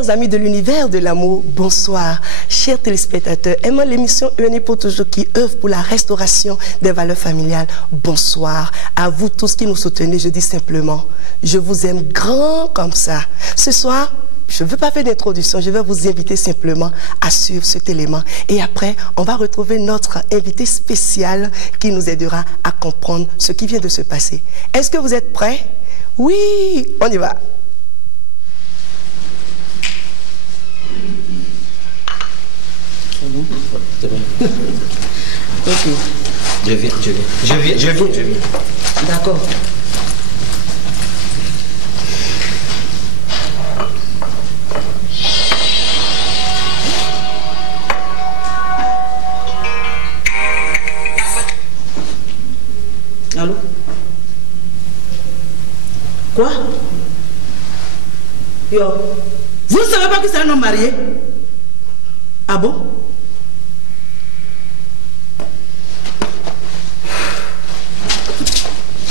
Chers amis de l'univers de l'amour, bonsoir. Chers téléspectateurs, aimant l'émission Unis pour toujours qui œuvre pour la restauration des valeurs familiales, bonsoir. À vous tous qui nous soutenez, je dis simplement, je vous aime grand comme ça. Ce soir, je ne veux pas faire d'introduction, je vais vous inviter simplement à suivre cet élément. Et après, on va retrouver notre invité spécial qui nous aidera à comprendre ce qui vient de se passer. Est-ce que vous êtes prêts? Oui, on y va. Ok. Je viens. D'accord. Allô? Quoi? Yo. Vous ne savez pas que c'est un homme marié? Ah bon?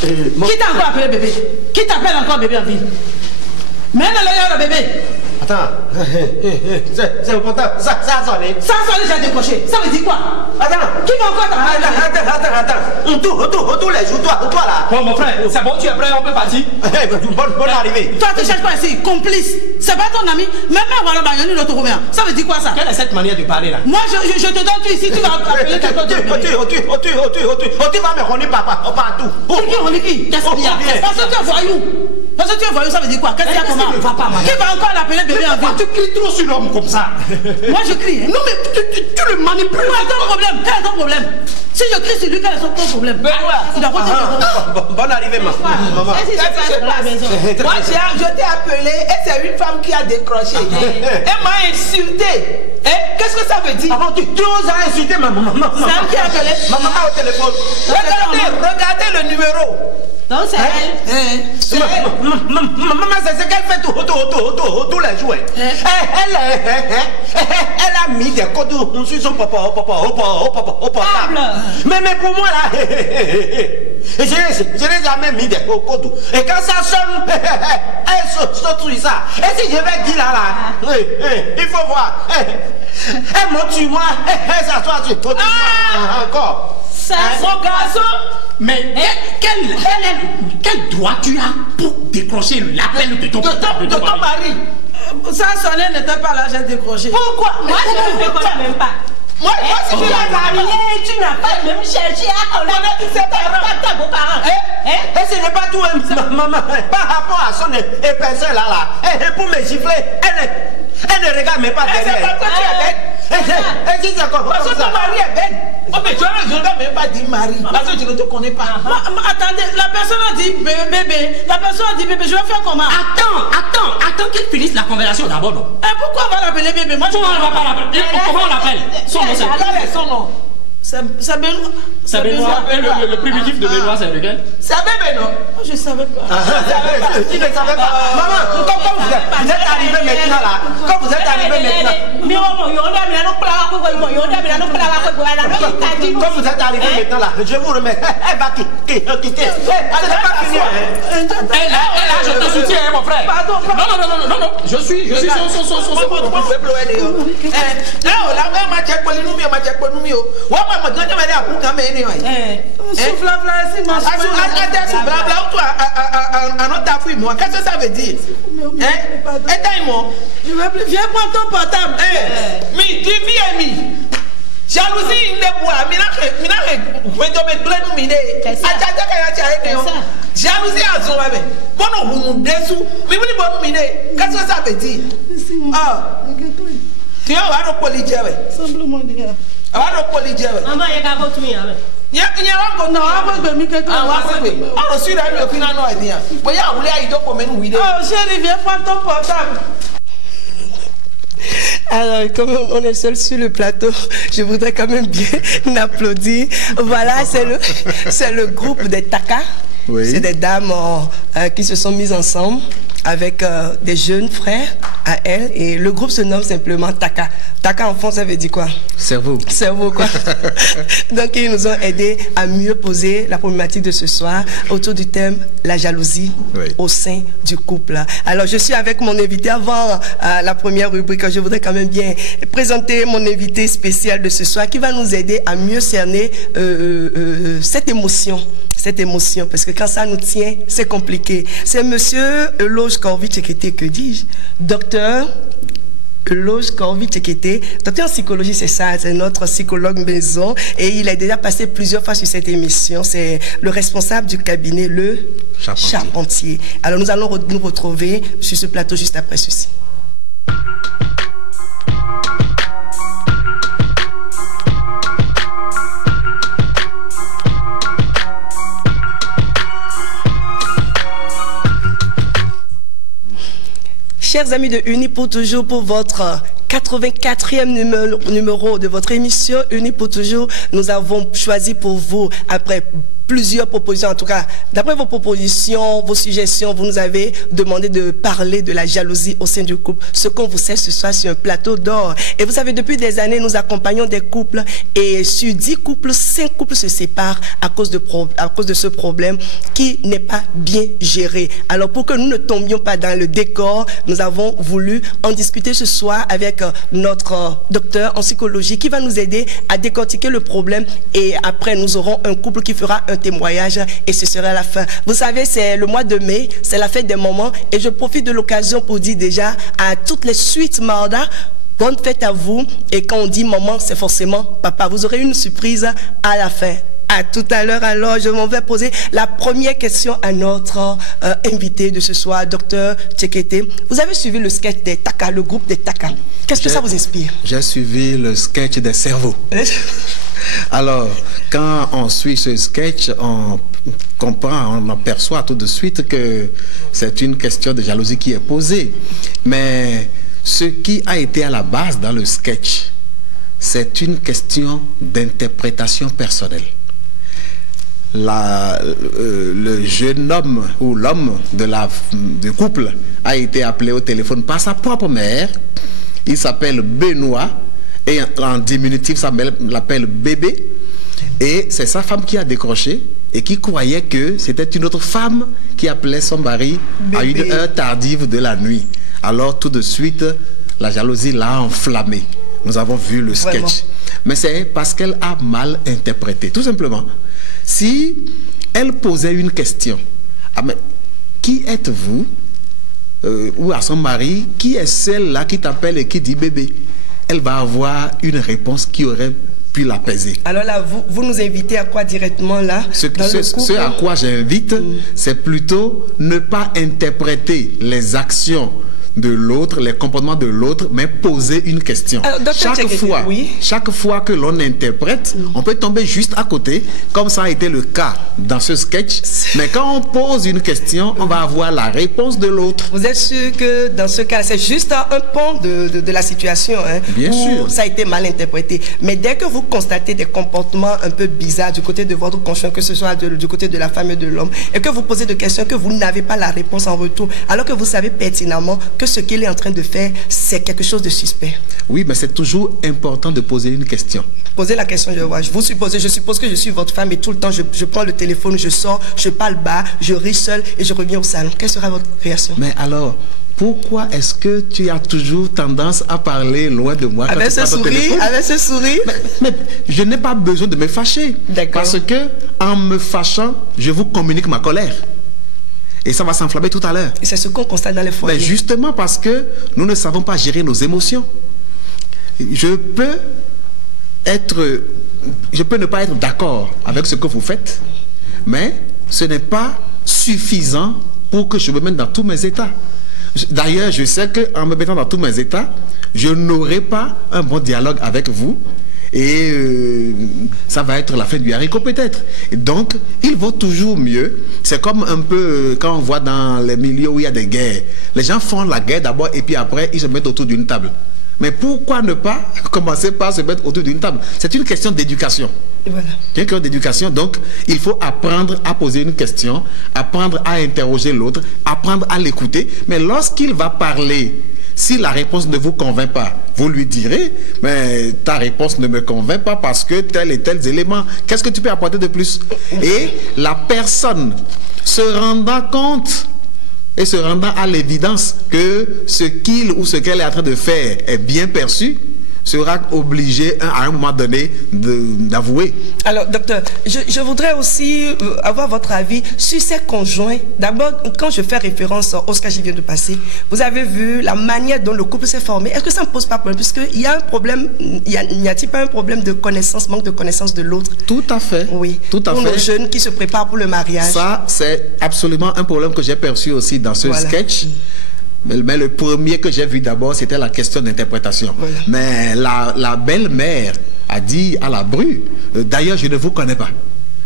Qui t'a encore appelé bébé? Qui t'appelle encore bébé en ville? Mets dans l'œil le bébé. Attends, c'est au portable, ça a sonné. Ça a sonné, j'ai décroché. Ça veut dire quoi? Attends. Qui va encore t'appeler? Attends. On tourne les joues, toi là. Bon, mon frère, c'est bon, tu es prêt, on peut partir. Bonne arrivée. Toi, tu ne cherches pas ici, complice. C'est pas ton ami. Même voilà, Bayoni ne te revient. Ça veut dire quoi ça? Quelle est cette manière de parler là? Moi, je te donne tout ici, tu vas appeler quelqu'un de Tu vas me rendre papa, partout. Qui? Qu'est-ce qu'il y a? Parce que tu es voyou. Parce que tu es voyou, ça veut dire quoi? Qu'est-ce qu'il y a comment? Qui va encore l'appeler bébé en ville? Tu cries trop sur l'homme comme ça. Moi je crie. Non mais tu le manipules. Quel est ton problème? Quel est ton problème? Si je crie sur lui, quel est ton problème? Bonne arrivée, maman. Moi je t'ai appelé et c'est une femme qui a décroché. Elle m'a insulté. Qu'est-ce que ça veut dire? Tu oses insulter ma maman. C'est elle qui a appelé. Ma maman au téléphone. Regardez le numéro. Non, c'est elle. Maman, c'est ce qu'elle fait tous les jours. Elle a mis des codes sur son papa au portable. Mais pour moi là, je n'ai jamais mis des codes. Et quand ça sonne, elle saute sur ça. Et si je vais dire là, il faut voir. Elle monte sur moi, elle s'assoit sur toi encore. Mon garçon. Mais quel droit tu as pour décrocher l'appel de ton mari? Ça sonné, n'était pas là, j'ai décroché. Pourquoi? Moi, je ne décroche même pas. Moi, si tu es marié, tu n'as pas même cherché à connaître tes beaux-parents. Et ce n'est pas tout, maman. Par rapport à son épaisseur là. Et pour me gifler, elle ne regarde même pas derrière. C'est parce que tu es bête. Parce que ton mari est bête. Oh, mais tu ne dois même pas dire mari. Parce que je ne te connais pas. Attendez, la personne a dit bébé. La personne a dit bébé, je vais faire comment? Attends qu'il finisse la conversation d'abord. Pourquoi on va l'appeler bébé? Moi, on ne va pas l'appeler. Comment on l'appelle? Son nom, c'est son nom. C'est Benoît. C'est Benoît. Le primitif de Benoît, c'est lequel? C'est bébé, non? Je ne savais pas. Tu ne savais pas. Maman, quand vous êtes arrivé maintenant là, quand vous êtes arrivé maintenant. Quand vous êtes arrivé maintenant là, je vous remets. Elle va quitter. Elle n'est pas finie. Elle a, je te soutiens, mon frère. Non. Je suis son. Qu'est-ce que ça veut dire? Viens prendre ton portable. Mais tu viens, jalousie ne boit, jalousie à son bébé. Bon, vous nous dessous. Mais vous ne qu'est-ce que ça veut dire? Tu as un policier. Simplement dire. Maman, il y a qu'à continuer. Oh chérie, viens prendre ton portable. Alors, comme on est seul sur le plateau, je voudrais quand même bien applaudir. Voilà, c'est le groupe des Taka. Oui. C'est des dames qui se sont mises ensemble avec des jeunes frères à elle. Et le groupe se nomme simplement Taka. Taka en fond, ça veut dire quoi? Cerveau. Cerveau, quoi. Donc, ils nous ont aidés à mieux poser la problématique de ce soir autour du thème la jalousie au sein du couple. Alors, je suis avec mon invité. Avant la première rubrique, je voudrais quand même bien présenter mon invité spécial de ce soir qui va nous aider à mieux cerner cette émotion, parce que quand ça nous tient, c'est compliqué. C'est monsieur Eloge Korvi-Tchekete, que dis-je? Docteur Eloge Korvi-Tchekete, docteur en psychologie, c'est ça, c'est notre psychologue maison, et il a déjà passé plusieurs fois sur cette émission. C'est le responsable du cabinet, le Charpentier. Alors nous allons nous retrouver sur ce plateau juste après ceci. Chers amis de Unis pour toujours, pour votre 84e numéro de votre émission Unis pour toujours, nous avons choisi pour vous, après plusieurs propositions, en tout cas, d'après vos propositions, vos suggestions, vous nous avez demandé de parler de la jalousie au sein du couple, ce qu'on vous sait ce soir sur un plateau d'or. Et vous savez, depuis des années, nous accompagnons des couples et sur 10 couples, 5 couples se séparent à cause de ce problème qui n'est pas bien géré. Alors, pour que nous ne tombions pas dans le décor, nous avons voulu en discuter ce soir avec notre docteur en psychologie qui va nous aider à décortiquer le problème, et après, nous aurons un couple qui fera un témoignage et ce sera la fin. Vous savez, c'est le mois de mai, c'est la fête des mamans, et je profite de l'occasion pour dire déjà à toutes les suites Marda, bonne fête à vous. Et quand on dit maman, c'est forcément papa. Vous aurez une surprise à la fin. À tout à l'heure. Alors, je m'en vais poser la première question à notre invité de ce soir, docteur Tchekete. Vous avez suivi le sketch des Taka, le groupe des Taka. Qu'est-ce que ça vous inspire? J'ai suivi le sketch des cerveaux. Alors, quand on suit ce sketch, on comprend, on aperçoit tout de suite que c'est une question de jalousie qui est posée. Mais ce qui a été à la base dans le sketch, c'est une question d'interprétation personnelle. Le jeune homme ou l'homme du couple a été appelé au téléphone par sa propre mère. Il s'appelle Benoît et en diminutif ça l'appelle bébé, et c'est sa femme qui a décroché et qui croyait que c'était une autre femme qui appelait son mari à une heure tardive de la nuit. Alors tout de suite la jalousie l'a enflammé. Nous avons vu le sketch. Vraiment. Mais c'est parce qu'elle a mal interprété, tout simplement. Si elle posait une question, ah mais qui êtes-vous, ou à son mari, qui est celle-là qui t'appelle et qui dit bébé, elle va avoir une réponse qui aurait pu l'apaiser. Alors là, vous nous invitez à quoi directement là? Ce à quoi j'invite, c'est plutôt ne pas interpréter les actions de l'autre, les comportements de l'autre, mais poser une question. Alors, chaque fois que l'on interprète, on peut tomber juste à côté, comme ça a été le cas dans ce sketch. Mais quand on pose une question, on va avoir la réponse de l'autre. Vous êtes sûr que dans ce cas, c'est juste un pan de la situation, hein, bien sûr. Ça a été mal interprété. Mais dès que vous constatez des comportements un peu bizarres du côté de votre conjoint, que ce soit du côté de la femme et de l'homme, et que vous posez des questions que vous n'avez pas la réponse en retour, alors que vous savez pertinemment que ce qu'il est en train de faire, c'est quelque chose de suspect. Oui, mais c'est toujours important de poser une question. Poser la question, je suppose que je suis votre femme et tout le temps, je prends le téléphone, je sors, je parle bas, je ris seul et je reviens au salon. Quelle sera votre réaction? Mais alors, pourquoi est-ce que tu as toujours tendance à parler loin de moi? Avec ce sourire, mais je n'ai pas besoin de me fâcher. Parce que, en me fâchant, je vous communique ma colère. Et ça va s'enflammer tout à l'heure. Et c'est ce qu'on constate dans les foyers. Mais justement parce que nous ne savons pas gérer nos émotions. Je peux ne pas être d'accord avec ce que vous faites, mais ce n'est pas suffisant pour que je me mette dans tous mes états. D'ailleurs, je sais qu'en me mettant dans tous mes états, je n'aurai pas un bon dialogue avec vous. Et ça va être la fin du haricot peut-être. Donc, il vaut toujours mieux. C'est comme un peu quand on voit dans les milieux où il y a des guerres. Les gens font la guerre d'abord et puis après, ils se mettent autour d'une table. Mais pourquoi ne pas commencer par se mettre autour d'une table? C'est une question d'éducation. Voilà. C'est une question d'éducation, donc il faut apprendre à poser une question, apprendre à interroger l'autre, apprendre à l'écouter. Mais lorsqu'il va parler, si la réponse ne vous convainc pas, vous lui direz, mais ta réponse ne me convainc pas parce que tel et tel élément. Qu'est-ce que tu peux apporter de plus? Et la personne se rendant compte et se rendant à l'évidence que ce qu'il ou ce qu'elle est en train de faire est bien perçu, sera obligé à un moment donné d'avouer. Alors, docteur, je voudrais aussi avoir votre avis sur ces conjoints. D'abord, quand je fais référence au cas que je viens de passer, vous avez vu la manière dont le couple s'est formé. Est-ce que ça ne pose pas problème? Puisqu'il y a un problème, n'y a-t-il pas un problème de connaissance, manque de connaissance de l'autre? Tout à fait. Oui. Tout à fait. Pour nos jeunes qui se préparent pour le mariage. Ça, c'est absolument un problème que j'ai perçu aussi dans ce sketch. Mais le premier que j'ai vu d'abord, c'était la question d'interprétation. Voilà. Mais la belle-mère a dit à la bru, d'ailleurs, je ne vous connais pas.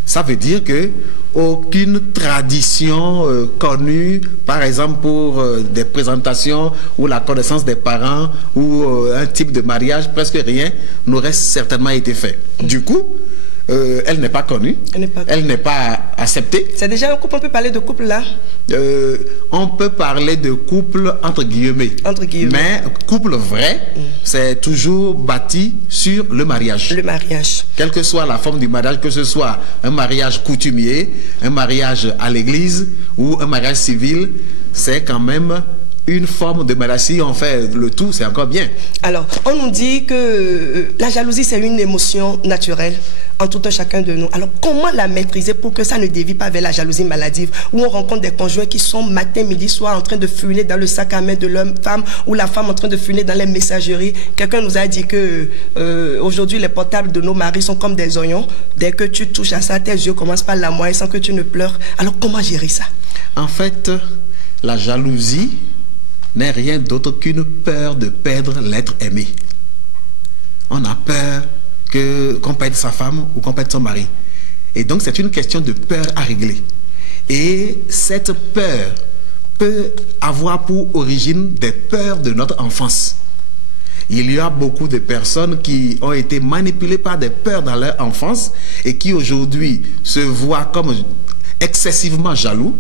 Ça veut dire que aucune tradition connue, par exemple pour des présentations ou la connaissance des parents ou un type de mariage, presque rien, n'aurait certainement été fait. Du coup, elle n'est pas connue, elle n'est pas acceptée. C'est déjà un couple, on peut parler de couple là? On peut parler de couple entre guillemets. Entre guillemets. Mais couple vrai, c'est toujours bâti sur le mariage. Le mariage. Quelle que soit la forme du mariage, que ce soit un mariage coutumier, un mariage à l'église ou un mariage civil, c'est quand même une forme de mariage. Si on fait le tout, c'est encore bien. Alors, on nous dit que la jalousie, c'est une émotion naturelle en tout un chacun de nous. Alors, comment la maîtriser pour que ça ne dévie pas vers la jalousie maladive, où on rencontre des conjoints qui sont matin, midi, soir en train de fuiner dans le sac à main de l'homme, femme, ou la femme en train de fuiner dans les messageries. Quelqu'un nous a dit que aujourd'hui, les portables de nos maris sont comme des oignons. Dès que tu touches à ça, tes yeux commencent par la moelle sans que tu ne pleures. Alors, comment gérer ça? En fait, la jalousie n'est rien d'autre qu'une peur de perdre l'être aimé. On a peur qu'on perde sa femme ou qu'on perde son mari. Et donc c'est une question de peur à régler. Et cette peur peut avoir pour origine des peurs de notre enfance. Il y a beaucoup de personnes qui ont été manipulées par des peurs dans leur enfance et qui aujourd'hui se voient comme excessivement jaloux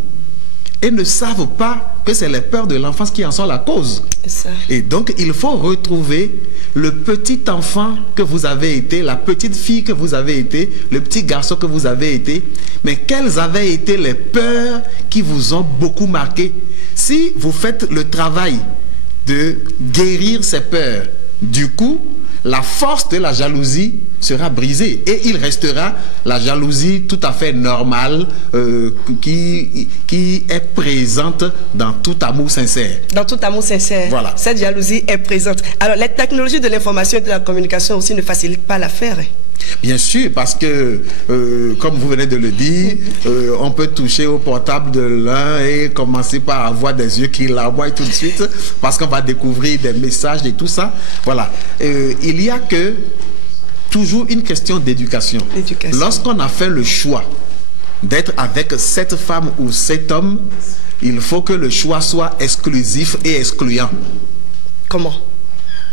et ne savent pas que c'est les peurs de l'enfance qui en sont la cause. Et donc, il faut retrouver le petit enfant que vous avez été, la petite fille que vous avez été, le petit garçon que vous avez été. Mais quelles avaient été les peurs qui vous ont beaucoup marqué? Si vous faites le travail de guérir ces peurs, du coup, la force de la jalousie sera brisée et il restera la jalousie tout à fait normale qui est présente dans tout amour sincère. Dans tout amour sincère. Voilà. Cette jalousie est présente. Alors, les technologies de l'information et de la communication aussi ne facilitent pas l'affaire. Bien sûr, parce que, comme vous venez de le dire, on peut toucher au portable de l'un et commencer par avoir des yeux qui l'aboient tout de suite, parce qu'on va découvrir des messages et tout ça. Voilà. Il y a que toujours une question d'éducation. Lorsqu'on a fait le choix d'être avec cette femme ou cet homme, il faut que le choix soit exclusif et excluant. Comment?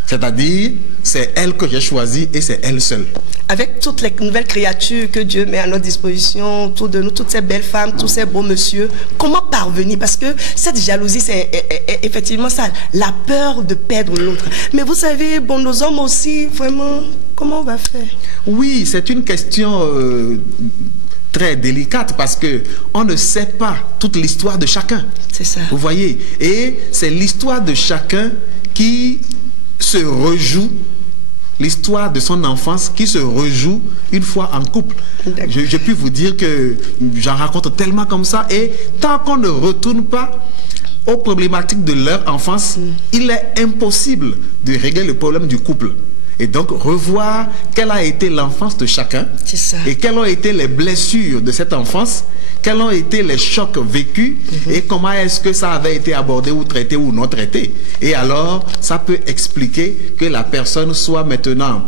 C'est-à-dire, c'est elle que j'ai choisie et c'est elle seule. Avec toutes les nouvelles créatures que Dieu met à notre disposition, autour de nous, toutes ces belles femmes, tous ces beaux messieurs, comment parvenir? Parce que cette jalousie, c'est effectivement ça, la peur de perdre l'autre. Mais vous savez, bon, nos hommes aussi, vraiment, comment on va faire? Oui, c'est une question très délicate parce que on ne sait pas toute l'histoire de chacun. C'est ça. Vous voyez? Et c'est l'histoire de chacun qui se rejoue, l'histoire de son enfance qui se rejoue une fois en couple. Je peux vous dire que j'en raconte tellement comme ça et tant qu'on ne retourne pas aux problématiques de leur enfance, il est impossible de régler le problème du couple. Et donc revoir quelle a été l'enfance de chacun et quelles ont été les blessures de cette enfance, quels ont été les chocs vécus et comment est-ce que ça avait été abordé ou traité ou non traité. Et alors, ça peut expliquer que la personne soit maintenant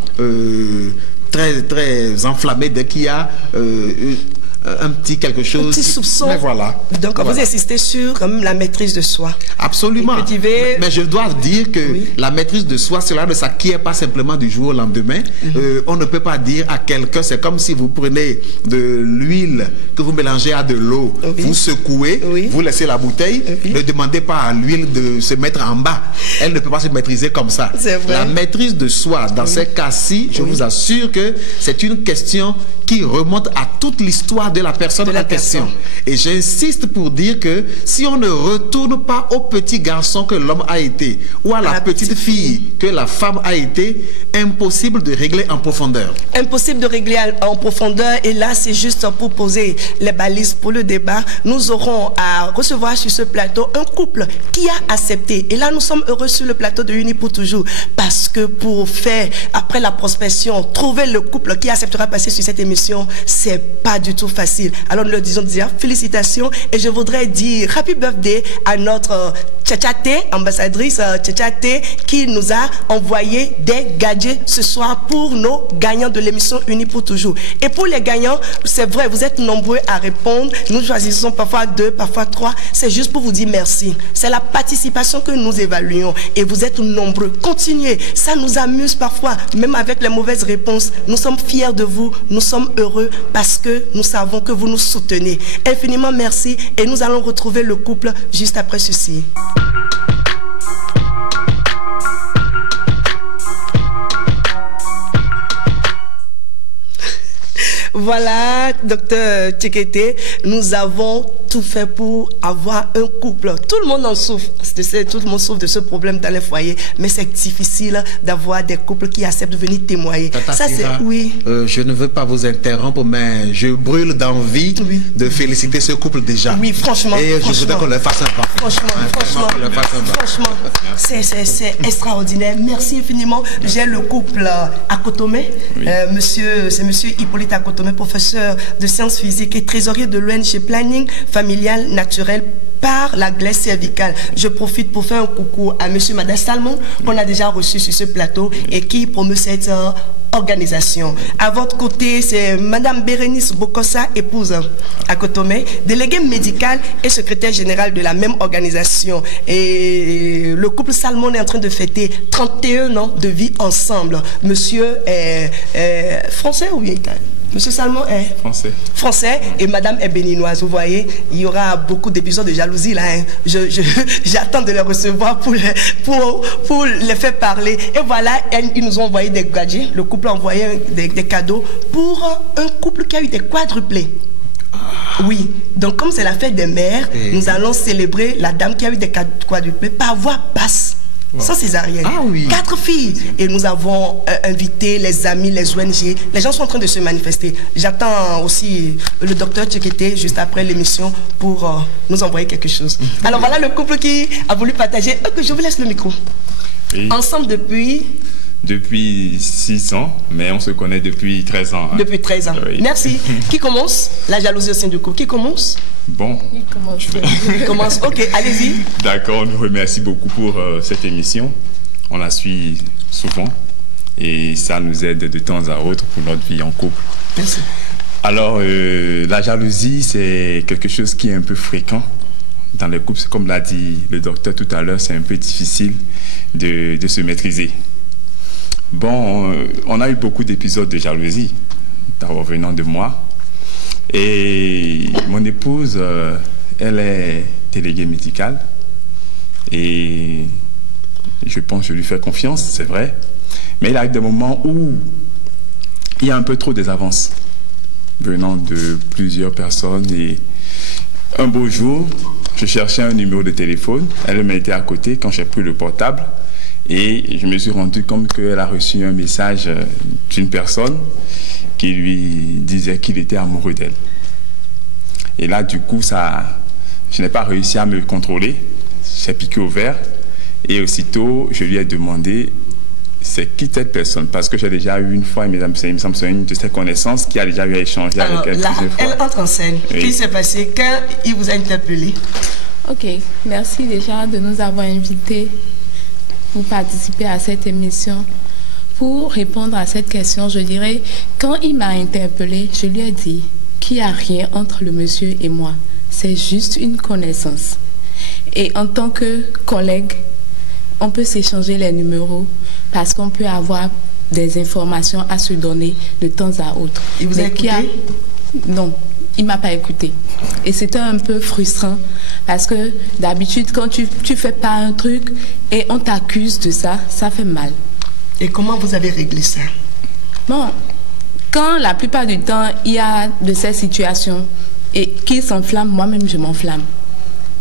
très enflammée dès qu'il y a un petit quelque chose. Un petit soupçon. Mais voilà. Donc, vous insistez sur la maîtrise de soi. Absolument. Mais je dois dire que la maîtrise de soi, cela ne s'acquiert pas simplement du jour au lendemain. On ne peut pas dire à quelqu'un, c'est comme si vous prenez de l'huile que vous mélangez à de l'eau, vous secouez, vous laissez la bouteille, ne demandez pas à l'huile de se mettre en bas. Elle ne peut pas se maîtriser comme ça. La maîtrise de soi, dans ces cas-ci, je vous assure que c'est une question qui remonte à toute l'histoire de la personne en question. Et j'insiste pour dire que si on ne retourne pas au petit garçon que l'homme a été, ou à la petite fille que la femme a été, impossible de régler en profondeur. Impossible de régler en profondeur. Et là, c'est juste pour poser les balises pour le débat. Nous aurons à recevoir sur ce plateau un couple qui a accepté. Et là, nous sommes heureux sur le plateau de Unis pour toujours. Parce que pour faire, après la prospection, trouver le couple qui acceptera passer sur cette émission, c'est pas du tout facile. Alors, nous leur disons déjà félicitations. Et je voudrais dire happy birthday à notre Tchatchate, ambassadrice Tchatchate, qui nous a envoyé des gadgets ce soir pour nos gagnants de l'émission Unis pour toujours. Et pour les gagnants, c'est vrai, vous êtes nombreux à répondre. Nous choisissons parfois 2, parfois 3. C'est juste pour vous dire merci. C'est la participation que nous évaluons. Et vous êtes nombreux. Continuez. Ça nous amuse parfois, même avec les mauvaises réponses. Nous sommes fiers de vous. Nous sommes heureux parce que nous savons que vous nous soutenez. Infiniment merci. Et nous allons retrouver le couple juste après ceci. Voilà, docteur Tchekete, nous avons tout fait pour avoir un couple. Tout le monde en souffre. Tout le monde souffre de ce problème dans les foyers. Mais c'est difficile d'avoir des couples qui acceptent de venir témoigner. Ça, c'est je ne veux pas vous interrompre, mais je brûle d'envie de féliciter ce couple déjà. Oui, franchement. Et je voudrais qu'on le fasse un pas. Franchement, c'est extraordinaire. Merci infiniment. J'ai le couple Akotome. C'est monsieur Hippolyte Akotome, professeur de sciences physiques et trésorier de l'ONG Planning Familial Naturel par la glaise cervicale. Je profite pour faire un coucou à monsieur et madame Salmon, qu'on a déjà reçu sur ce plateau et qui promeut cette organisation. À votre côté, c'est madame Bérénice Bokossa, épouse à Kotome, déléguée médicale et secrétaire générale de la même organisation. Et le couple Salmon est en train de fêter 31 ans de vie ensemble. Monsieur est français ou bien italien? Monsieur Salmon est français et madame est béninoise. Vous voyez, il y aura beaucoup d'épisodes de jalousie là. Hein. J'attends de les recevoir pour les faire parler. Et voilà, ils nous ont envoyé des gadgets. Le couple a envoyé des cadeaux pour un couple qui a eu des quadruplés. Oui, donc comme c'est la fête des mères, nous allons célébrer la dame qui a eu des quadruplés par voie basse. Sans césarienne. 4 filles. Et nous avons invité les amis, les ONG. Les gens sont en train de se manifester. J'attends aussi le docteur Tchekete juste après l'émission pour nous envoyer quelque chose. Alors voilà le couple qui a voulu partager. Je vous laisse le micro. Ensemble depuis 6 ans, mais on se connaît depuis 13 ans. Hein. Depuis 13 ans. Merci. Qui commence? La jalousie au sein du couple. Qui commence? Bon. Il commence. Ok, allez-y. D'accord, on nous remercie beaucoup pour cette émission. On la suit souvent et ça nous aide de temps à autre pour notre vie en couple. Merci. Alors, la jalousie, c'est quelque chose qui est un peu fréquent dans les couples. Comme l'a dit le docteur tout à l'heure, c'est un peu difficile de se maîtriser. Bon, on a eu beaucoup d'épisodes de jalousie, d'abord venant de moi. Et mon épouse, elle est déléguée médicale. Et je pense que je lui fais confiance, c'est vrai. Mais il y a des moments où il y a un peu trop des avances venant de plusieurs personnes. Et un beau jour, je cherchais un numéro de téléphone. Elle m'était à côté quand j'ai pris le portable. Et je me suis rendu compte qu'elle a reçu un message d'une personne qui lui disait qu'il était amoureux d'elle. Et là, du coup, je n'ai pas réussi à me contrôler. J'ai piqué au vert. Et aussitôt, je lui ai demandé, c'est qui cette personne? Parce que j'ai déjà eu une fois, il me semble, c'est une de ses connaissances qui a déjà eu à échanger avec elle plusieurs fois. Elle entre en scène. Qu'est-ce qui s'est passé quand il vous a interpellé? Ok, merci déjà de nous avoir invités pour participer à cette émission. Pour répondre à cette question, je dirais, quand il m'a interpellé, je lui ai dit qu'il n'y a rien entre le monsieur et moi. C'est juste une connaissance. Et en tant que collègue, on peut s'échanger les numéros parce qu'on peut avoir des informations à se donner de temps à autre. Il vous a écouté? Non, il ne m'a pas écouté. Et c'était un peu frustrant parce que d'habitude, quand tu fais pas un truc et on t'accuse de ça, ça fait mal. Et comment vous avez réglé ça? Bon, quand la plupart du temps, il y a de ces situations et qu'il s'enflamme, moi-même je m'enflamme.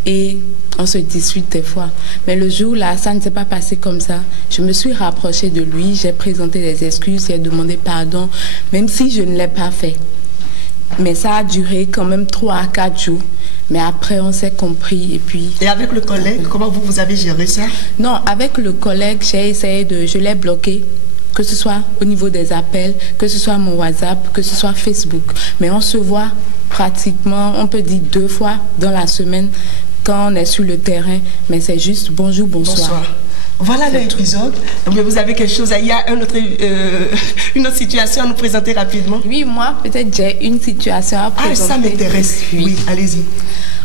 Et on se dispute des fois. Mais le jour-là, ça ne s'est pas passé comme ça. Je me suis rapprochée de lui, j'ai présenté des excuses, j'ai demandé pardon, même si je ne l'ai pas fait. Mais ça a duré quand même 3 à 4 jours. Mais après, on s'est compris et puis... Et avec le collègue, comment vous avez géré ça? Non, avec le collègue, j'ai essayé je l'ai bloqué. Que ce soit au niveau des appels, que ce soit mon WhatsApp, que ce soit Facebook. Mais on se voit pratiquement, on peut dire 2 fois dans la semaine quand on est sur le terrain. Mais c'est juste bonjour, bonsoir. Voilà l'épisode. Vous avez quelque chose, il y a une autre situation à nous présenter rapidement? Oui, moi, peut-être j'ai une situation à présenter. Ah, ça m'intéresse. Oui, allez-y.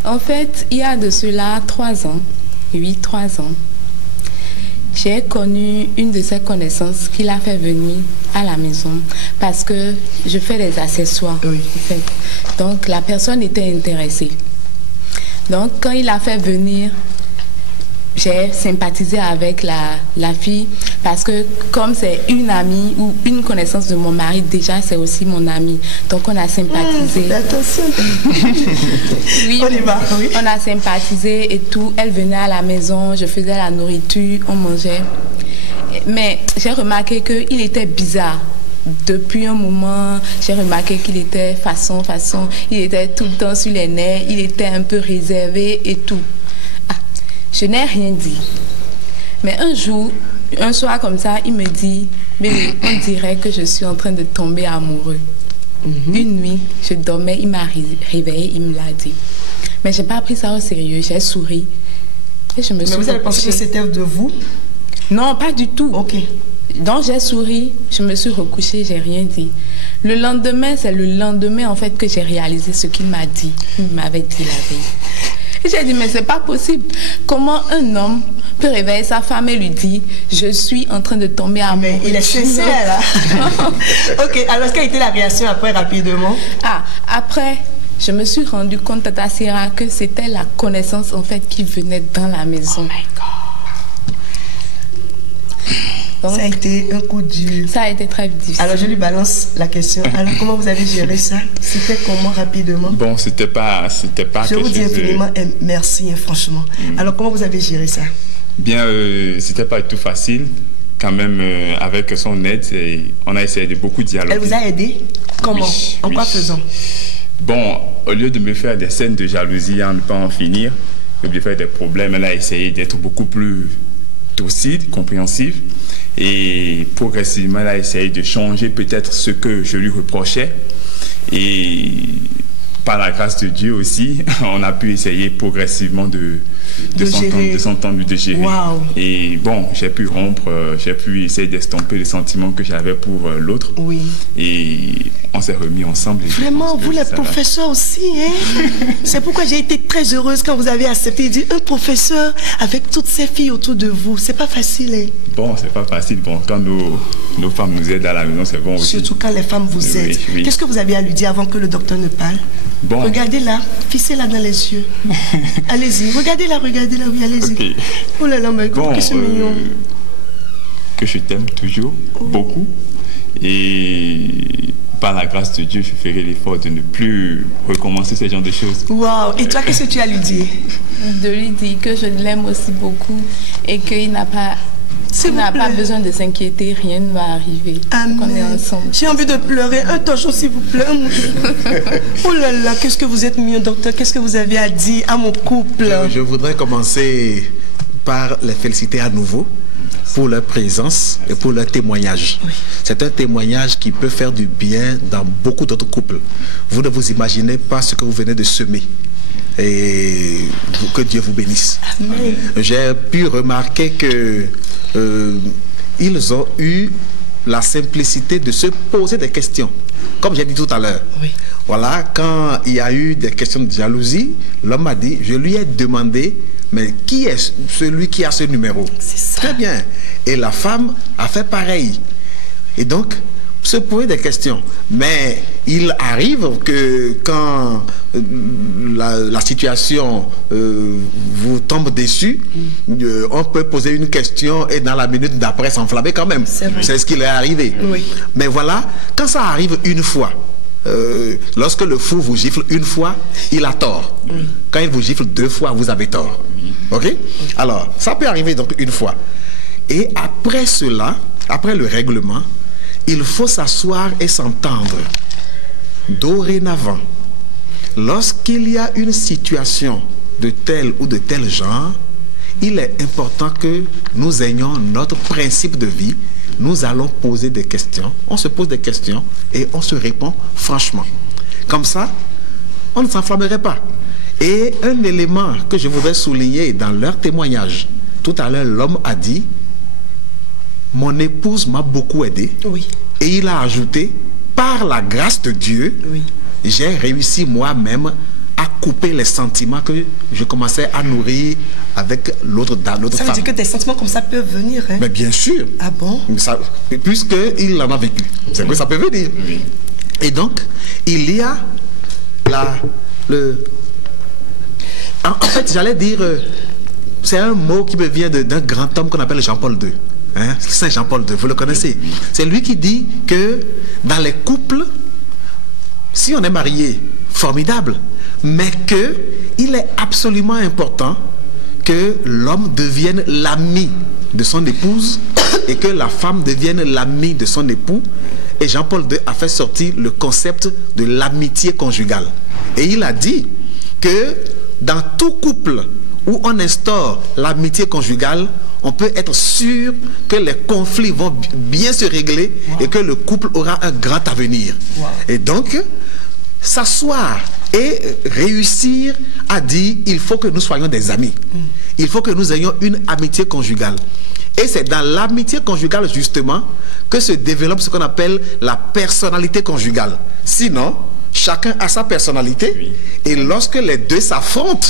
En fait, il y a de cela 3 ans, 3 ans, j'ai connu une de ses connaissances qui l'a fait venir à la maison parce que je fais des accessoires. Oui. En fait. Donc, la personne était intéressée. Donc, quand il l'a fait venir, j'ai sympathisé avec la fille parce que comme c'est une amie ou une connaissance de mon mari, déjà c'est aussi mon amie. Donc on a sympathisé. Attention. Oui, on y va, oui. On a sympathisé et tout. Elle venait à la maison, je faisais la nourriture, on mangeait. Mais j'ai remarqué qu'il était bizarre. Depuis un moment, j'ai remarqué qu'il était façon. Il était tout le temps sur les nerfs, il était un peu réservé et tout. Je n'ai rien dit. Mais un jour, un soir comme ça, il me dit, bébé, on dirait que je suis en train de tomber amoureux. Une nuit, je dormais, il m'a réveillée, il me l'a dit. Mais je n'ai pas pris ça au sérieux, j'ai souri. Et je me suis vous avez pensé que c'était de vous? Non, pas du tout. Ok. Donc j'ai souri, je me suis recouchée, j'ai rien dit. Le lendemain, c'est le lendemain en fait que j'ai réalisé ce qu'il m'a dit. Il m'avait dit la veille. Et j'ai dit, mais c'est pas possible. Comment un homme peut réveiller sa femme et lui dire, je suis en train de tomber amoureux? Mais il est sincère là. Ok, alors quelle a été la réaction après rapidement? Après, je me suis rendu compte, Tata Sierra, que c'était la connaissance en fait qui venait dans la maison. Oh my God. Donc, ça a été un coup dur. Ça a été très difficile. Alors je lui balance la question. Alors comment vous avez géré ça? C'était comment rapidement? Bon, c'était pas je vous dis infiniment merci, franchement. Alors comment vous avez géré ça? Bien, c'était pas tout facile. Quand même, avec son aide, on a essayé de beaucoup dialoguer. Elle vous a aidé? Comment? Oui, en quoi faisant? Bon, au lieu de me faire des scènes de jalousie à ne pas en finir, de me faire des problèmes, elle a essayé d'être beaucoup plus docile, compréhensive. Et progressivement, elle a essayé de changer peut-être ce que je lui reprochais. Et par la grâce de Dieu aussi, on a pu essayer progressivement de s'entendre, de gérer. Wow. Et bon, j'ai pu rompre, j'ai pu essayer d'estomper les sentiments que j'avais pour l'autre. Oui. Et on s'est remis ensemble. Et vraiment, vous les professeurs aussi, hein? C'est pourquoi j'ai été très heureuse quand vous avez accepté de dire un professeur avec toutes ces filles autour de vous. C'est pas facile, hein? Bon, c'est pas facile. Bon, quand nos femmes nous aident à la maison, c'est bon aussi. Surtout quand les femmes vous aident. Oui. Qu'est-ce que vous avez à lui dire avant que le docteur ne parle? Bon. Regardez-la, fixez-la dans les yeux. Allez-y, regardez-la, oui, allez-y. Okay. Oh là là, mais bon, que c'est mignon. Que je t'aime toujours, beaucoup. Et par la grâce de Dieu, je ferai l'effort de ne plus recommencer ce genre de choses. Waouh! Et toi, qu'est-ce que tu as à lui dire? De lui dire que je l'aime aussi beaucoup et qu'il n'a pas... On n'a pas besoin de s'inquiéter, rien ne va arriver. Amen. On est ensemble. J'ai envie de pleurer. Un torchon, s'il vous plaît. Oh là là, qu'est-ce que vous êtes mignon, docteur. Qu'est-ce que vous avez à dire à mon couple? Je voudrais commencer par les féliciter à nouveau pour leur présence et pour leur témoignage. Oui. C'est un témoignage qui peut faire du bien dans beaucoup d'autres couples. Vous ne vous imaginez pas ce que vous venez de semer. Et que Dieu vous bénisse. J'ai pu remarquer que ils ont eu la simplicité de se poser des questions. comme j'ai dit tout à l'heure. Oui. Voilà, quand il y a eu des questions de jalousie, l'homme a dit, je lui ai demandé, mais qui est celui qui a ce numéro? C'est ça. Très bien. Et la femme a fait pareil. Et donc, se poser des questions. Mais il arrive que quand la situation vous tombe dessus, on peut poser une question et dans la minute d'après s'enflammer quand même. C'est ce qui est arrivé. Oui. Mais voilà, quand ça arrive une fois, lorsque le fou vous gifle une fois, il a tort. Quand il vous gifle 2 fois, vous avez tort. Ok? Alors, ça peut arriver donc une fois. Et après cela, après le règlement, il faut s'asseoir et s'entendre. Dorénavant, lorsqu'il y a une situation de tel ou de tel genre, il est important que nous ayons notre principe de vie. Nous allons poser des questions. On se pose des questions et on se répond franchement. Comme ça, on ne s'enflammerait pas. Et un élément que je voudrais souligner dans leur témoignage, tout à l'heure, l'homme a dit, mon épouse m'a beaucoup aidé. Oui. Et il a ajouté, par la grâce de Dieu, oui, j'ai réussi moi-même à couper les sentiments que je commençais à nourrir avec l'autre femme. Ça veut dire que des sentiments comme ça peuvent venir, hein? Mais bien sûr. Ah bon? Puisqu'il en a vécu. C'est que ça peut venir. Oui. Et donc, il y a en fait, j'allais dire, c'est un mot qui me vient d'un grand homme qu'on appelle Jean-Paul II. Hein? Saint Jean-Paul II, vous le connaissez. C'est lui qui dit que dans les couples, si on est marié, formidable, mais qu'il est absolument important que l'homme devienne l'ami de son épouse et que la femme devienne l'amie de son époux. Et Jean-Paul II a fait sortir le concept de l'amitié conjugale. Et il a dit que dans tout couple où on instaure l'amitié conjugale, on peut être sûr que les conflits vont bien se régler et que le couple aura un grand avenir. Et donc, s'asseoir et réussir à dire, il faut que nous soyons des amis. Il faut que nous ayons une amitié conjugale. Et c'est dans l'amitié conjugale, justement, que se développe ce qu'on appelle la personnalité conjugale. Sinon, chacun a sa personnalité. Et lorsque les deux s'affrontent,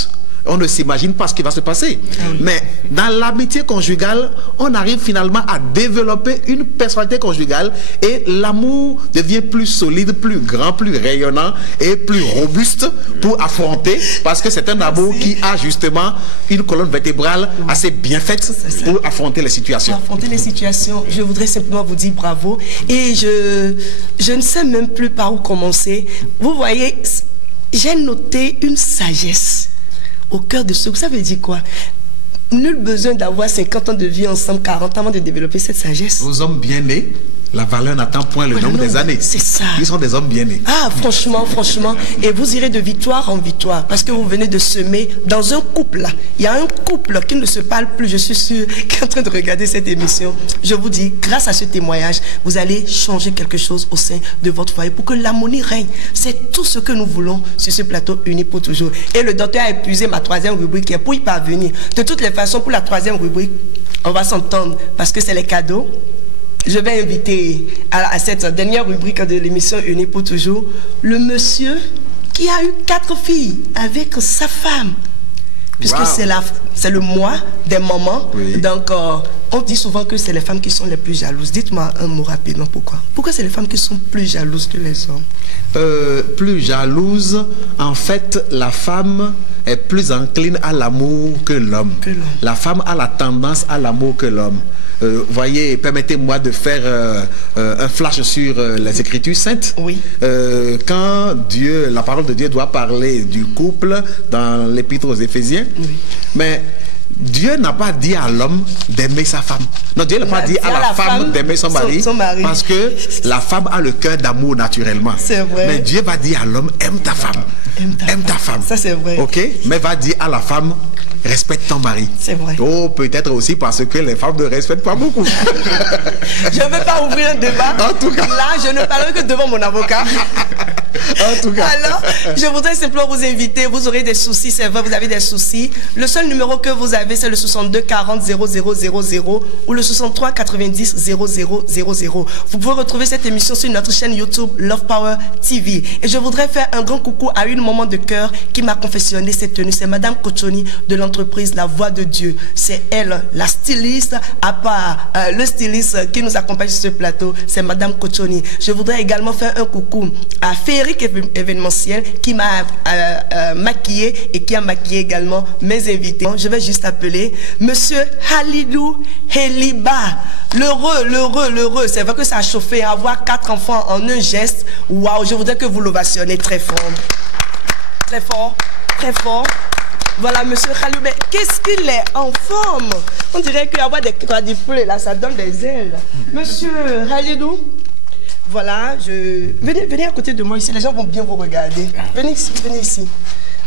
on ne s'imagine pas ce qui va se passer. Mais dans l'amitié conjugale, on arrive finalement à développer une personnalité conjugale et l'amour devient plus solide, plus grand, plus rayonnant et plus robuste pour affronter, parce que c'est un amour qui a justement une colonne vertébrale assez bien faite pour affronter les situations. Pour affronter les situations, je voudrais simplement vous dire bravo. Et je ne sais même plus par où commencer. Vous voyez, j'ai noté une sagesse au cœur de ce. Ça veut dire quoi? Nul besoin d'avoir 50 ans de vie ensemble, 40 ans avant de développer cette sagesse. Aux hommes bien nés, la valeur n'attend point le nombre des années. C'est ça. Ils sont des hommes bien nés. Ah, franchement, franchement. Et vous irez de victoire en victoire. Parce que vous venez de semer dans un couple là. Il y a un couple qui ne se parle plus. Je suis sûr qui est en train de regarder cette émission. Je vous dis, grâce à ce témoignage, vous allez changer quelque chose au sein de votre foyer pour que l'harmonie règne. C'est tout ce que nous voulons sur ce plateau uni pour toujours. Et le docteur a épuisé ma 3e rubrique qui est pour y parvenir. De toutes les façons, pour la 3e rubrique, on va s'entendre parce que c'est les cadeaux. Je vais inviter à cette dernière rubrique de l'émission Unis pour toujours le monsieur qui a eu 4 filles avec sa femme. Puisque c'est le mois des mamans. Oui. Donc, on dit souvent que c'est les femmes qui sont les plus jalouses. Dites-moi un mot rapidement, pourquoi? Pourquoi c'est les femmes qui sont plus jalouses que les hommes? Plus jalouses, en fait, la femme est plus encline à l'amour que l'homme. La femme a la tendance à l'amour que l'homme. Voyez, permettez-moi de faire un flash sur les Écritures saintes. Oui. Quand la parole de Dieu doit parler du couple dans l'Épître aux Éphésiens, oui. Mais Dieu n'a pas dit à l'homme d'aimer sa femme. Non, Dieu n'a pas dit à la femme d'aimer son mari, parce que la femme a le cœur d'amour naturellement. C'est vrai. Mais Dieu va dire à l'homme, aime ta femme. Aime ta femme. Ça, c'est vrai. Ok? Mais va dire à la femme, respecte ton mari. C'est vrai. Oh, peut-être aussi parce que les femmes ne respectent pas beaucoup. Je ne veux pas ouvrir un débat. En tout cas. Là, je ne parlerai que devant mon avocat. En tout cas. Alors, je voudrais simplement vous inviter. Vous aurez des soucis, c'est vrai, vous avez des soucis. Le seul numéro que vous avez, c'est le 62 40 0000 ou le 63 90 0000. Vous pouvez retrouver cette émission sur notre chaîne YouTube Love Power TV. Et je voudrais faire un grand coucou à une maman de cœur qui m'a confectionné cette tenue. C'est Madame Kochoni de l'entreprise La Voix de Dieu. C'est elle, la styliste, à part le styliste qui nous accompagne sur ce plateau, c'est Madame Kochoni. Je voudrais également faire un coucou à Féeric Événementiel qui m'a maquillé et qui a maquillé également mes invités. Je vais juste appeler Monsieur Halidou Heliba. L'heureux. C'est vrai que ça a chauffé. Avoir 4 enfants en un geste. Waouh, je voudrais que vous l'ovationnez très fort. Très fort, très fort. Voilà, monsieur Khalou, mais qu'est-ce qu'il est en forme? On dirait qu'il y a des quadruplés là, ça donne des ailes. Monsieur Khalidou, voilà, venez à côté de moi ici, les gens vont bien vous regarder. Venez ici.